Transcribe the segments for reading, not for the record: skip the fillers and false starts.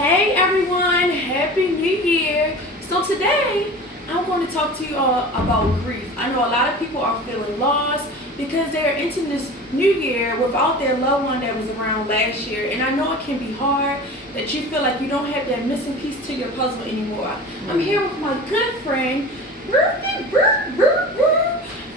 Hey everyone, Happy New Year. So today I'm going to talk to you all about grief. I know a lot of people are feeling lost because they're into this new year without their loved one that was around last year. And I know it can be hard that you feel like you don't have that missing piece to your puzzle anymore. I'm here with my good friend, Ruthi,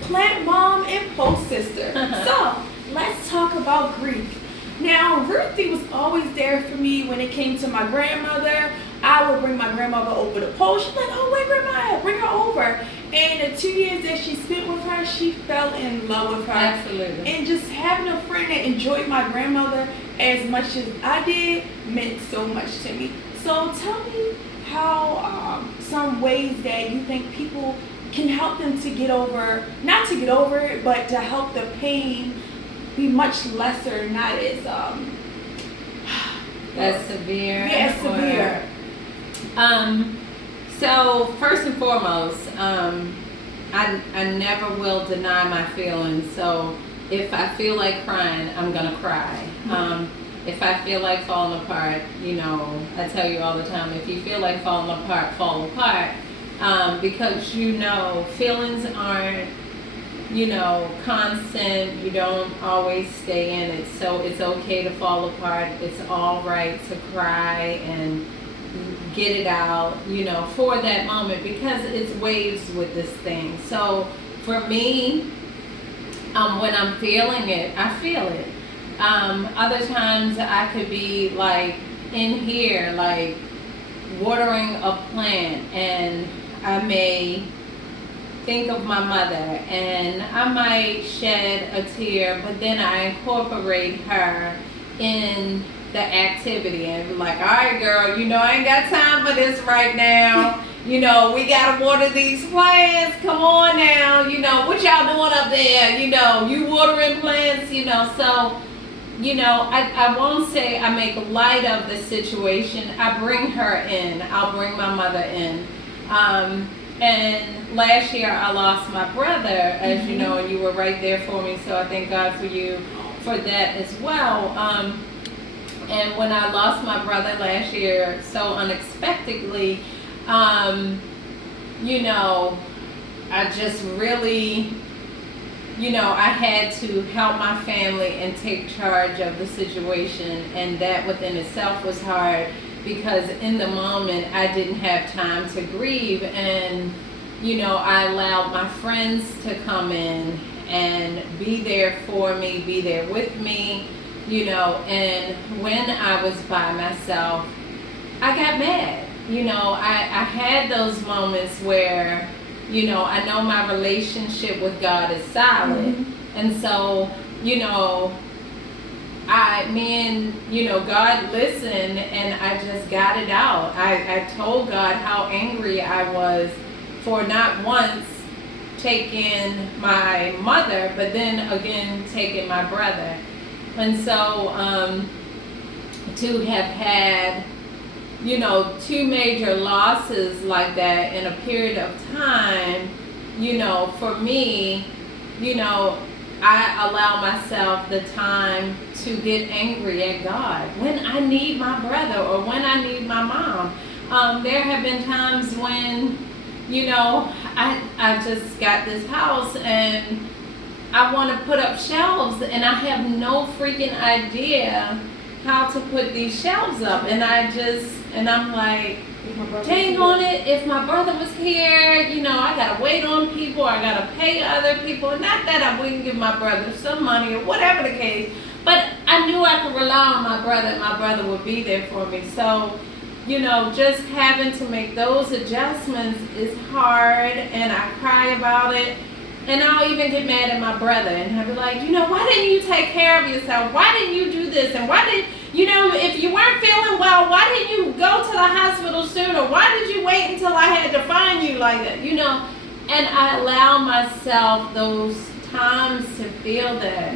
plant mom and post sister. So let's talk about grief. Now, Ruthi was always there for me when it came to my grandmother. I would bring my grandmother over to post. She's like, oh, where grandma at? Bring her over. And the 2 years that she spent with her, she fell in love with her. Absolutely. And just having a friend that enjoyed my grandmother as much as I did meant so much to me. So tell me how some ways that you think people can help them to get over, not to get over it, but to help the pain be much lesser, not as severe. Yeah, severe. So first and foremost, I never will deny my feelings. So if I feel like crying, I'm gonna cry. If I feel like falling apart, I tell you all the time, if you feel like falling apart, fall apart. Because feelings aren't constant. You don't always stay in it. So it's okay to fall apart. It's all right to cry and get it out, for that moment, because it's waves with this thing. So for me, when I'm feeling it, I feel it. Other times I could be like in here, like watering a plant, and I may think of my mother and I might shed a tear, but then I incorporate her in the activity and be like, all right girl, I ain't got time for this right now. We gotta water these plants. Come on now. What y'all doing up there? You watering plants, so I won't say I make light of the situation. I bring her in. I'll bring my mother in. And last year I lost my brother, as you know, and you were right there for me. So I thank God for you for that as well. And when I lost my brother last year, so unexpectedly, I just really, I had to help my family and take charge of the situation. And that within itself was hard, because in the moment I didn't have time to grieve, and I allowed my friends to come in and be there for me, be there with me, and when I was by myself, I got mad. I had those moments where I know my relationship with God is solid, and so God listened, and I just got it out. I told God how angry I was for not once taking my mother, but then again taking my brother. And so to have had, two major losses like that in a period of time, for me, I allow myself the time to get angry at God when I need my brother or when I need my mom. There have been times when, I just got this house and I want to put up shelves, and I have no freaking idea how to put these shelves up. And I'm like, dang on it, if my brother was here, I gotta wait on people, I gotta pay other people. Not that I wouldn't give my brother some money or whatever the case, but I knew I could rely on my brother, and my brother would be there for me. So, just having to make those adjustments is hard, and I cry about it. And I'll even get mad at my brother, and I'll be like, why didn't you take care of yourself? Why didn't you do this? And why did, if you weren't feeling well, why didn't you go to the hospital sooner? Why did you wait until I had to find you like that? And I allow myself those times to feel that.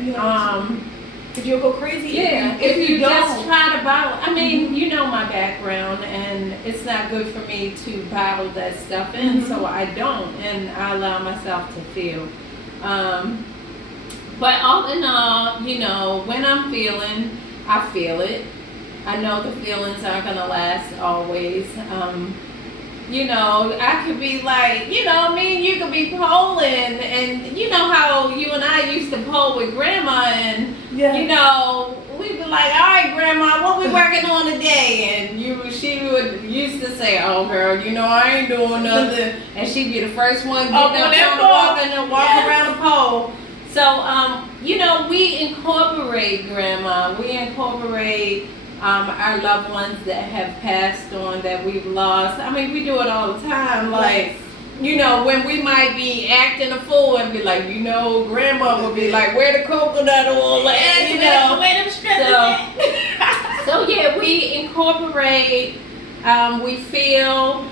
If you'll go crazy. Yeah, if you just try to bottle. I mean, my background, and it's not good for me to bottle that stuff in, so I don't, and I allow myself to feel. But all in all, when I'm feeling, I feel it. I know the feelings aren't gonna last always. You know, I could be like, you know, me and you could be polling, and you know how you and I used to poll with Grandma, and you know, we'd be like, all right, Grandma, what we working on today? And she would used to say, oh, girl, you know, I ain't doing nothing, and she'd be the first one getting up, trying to walk around the pole. So, you know, we incorporate Grandma. We incorporate our loved ones that have passed on, that we've lost. I mean, we do it all the time. Like, you know, when we might be acting a fool and be like, you know, Grandma would be like, where the coconut oil at? You know. So yeah, we incorporate. We feel.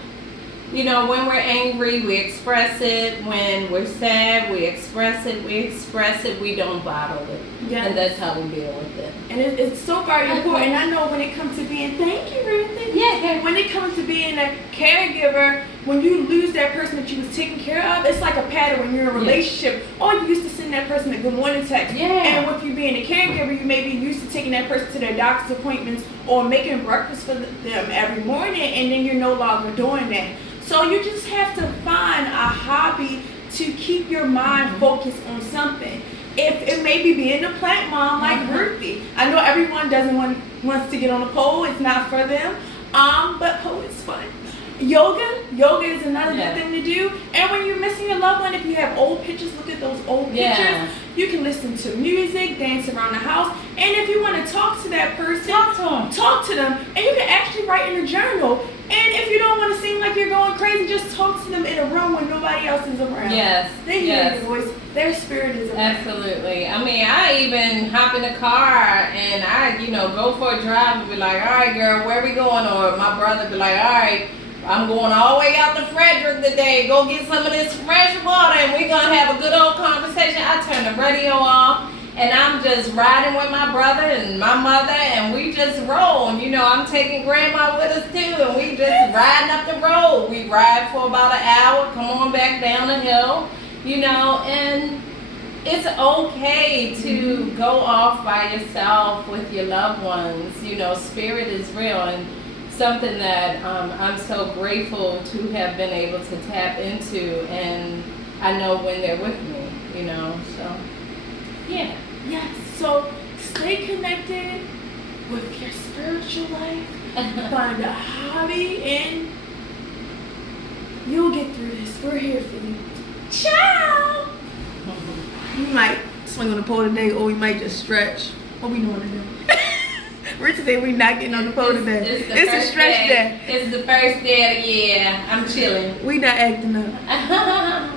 You know, when we're angry, we express it. When we're sad, we express it. We don't bottle it. Yeah. And that's how we deal with it. And it's so very important. I know when it comes to being, thank you, Ruthi. Yeah. When it comes to being a caregiver, when you lose that person that you was taking care of, it's like a pattern when you're in a relationship. Oh, you used to send that person a good morning text. Yeah. And with you being a caregiver, you may be used to taking that person to their doctor's appointments or making breakfast for them every morning, and then you're no longer doing that. So you just have to find a hobby to keep your mind focused on something. If it may be being a plant mom like Ruthi. I know everyone wants to get on a pole. It's not for them. But pole is fun. Yoga is another good thing to do. And when you're missing your loved one, if you have old pictures, look at those old pictures. You can listen to music, dance around the house, and if you want to talk to that person, talk to them, and you can actually write in a journal. And if you don't want to seem like you're going crazy, just talk to them in a room when nobody else is around. Yes. They hear your voice. Their spirit is around. Absolutely. I mean, I even hop in the car and I, you know, go for a drive and be like, all right, girl, where we going? Or my brother be like, all right, I'm going all the way out to Frederick today. Go get some of this fresh water and we're going to have a good old conversation. I turn the radio off. And I'm just riding with my brother and my mother, and we just roll. And, you know, I'm taking Grandma with us too, and we just riding up the road. We ride for about an hour, come on back down the hill, you know, and it's okay to go off by yourself with your loved ones. You know, spirit is real, and something that I'm so grateful to have been able to tap into, and I know when they're with me, you know, so. Yeah. Yes. So stay connected with your spiritual life. Find a hobby, and you'll get through this. We're here for you. Ciao. We might swing on the pole today, or we might just stretch. What we doing today? Rich today, we not getting on the pole today. It's a stretch day. It's the first day of the year. I'm chilling. We not acting up.